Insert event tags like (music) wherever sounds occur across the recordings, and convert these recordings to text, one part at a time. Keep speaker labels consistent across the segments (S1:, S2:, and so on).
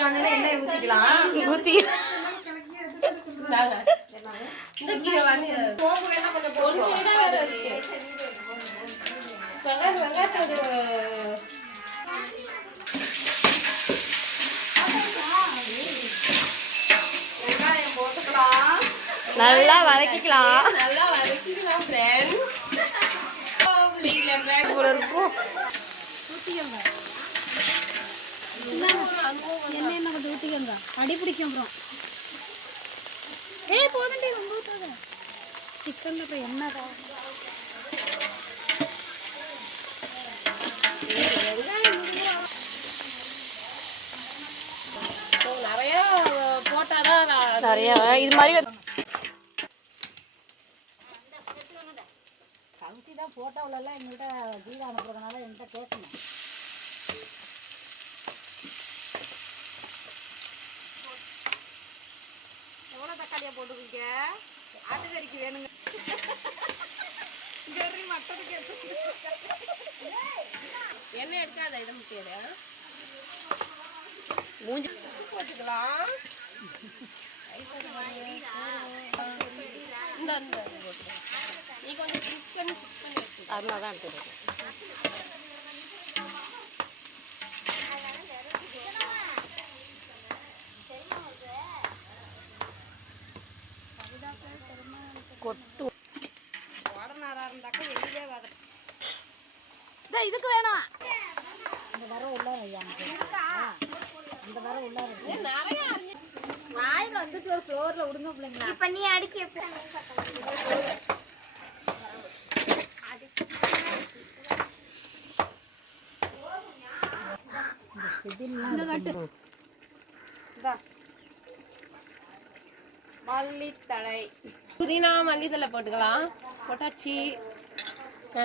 S1: ஊத்திட்டாங்கன்னா ஊத்திக்கலாம்?
S2: வெங்காயம்
S1: போட்டுக்கலாம்.
S3: நல்லா வதக்கிக்கலாம்.
S2: நல்லா வதக்கிக்கலாம்.
S3: போல (laughs) இருக்கும்.
S4: எண்ணெய் என்ன கொஞ்சம் ஊற்றிக்கோங்க அடி பிடிக்கும் அப்புறம் ஏய் போதுண்டி ரொம்ப ஊற்றாத சிக்கன் அப்புறம் என்னடா
S2: நிறைய போட்டாதான்
S3: நிறைய இது மாதிரி
S4: கவுசி தான் ஃபோட்டோவிலலாம் எங்கள்கிட்ட வீடு அனுப்புறதுனால என்கிட்ட கேட்கணும்
S1: தக்காளியா போட்டுருக்கீங்க ஆட்டுக்கறிக்கு வேணுங்க. கறி மட்டனுக்கு எடுத்து
S2: எண்ணெய் எடுக்காத இதை முக்கியம்
S3: மூஞ்சி
S2: போட்டுக்கலாம். நீ கொஞ்சம் எடுத்துக்கோ.
S3: அதனால தான் எடுத்துருக்கேன் இதுக்கு வேணாம்
S4: இந்த வர உள்ள அந்த வர உள்ள வாயில் வந்துச்சு ஒரு ஃப்ளோரில் விடுங்க பிள்ளைங்களா.
S1: இப்ப நீ அடிக்க மல்லித்தழை.
S2: புதினா மல்லித்தலை போட்டுக்கலாம். போட்டாச்சு. ஆ.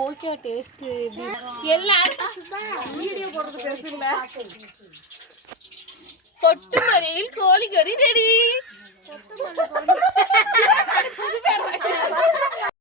S2: ஓகே டேஸ்ட் எல்லாரும்
S1: வீடியோ போடுறது பெருசு இல்ல
S2: கொட்டு மறியல் கோழி கறி ரெடி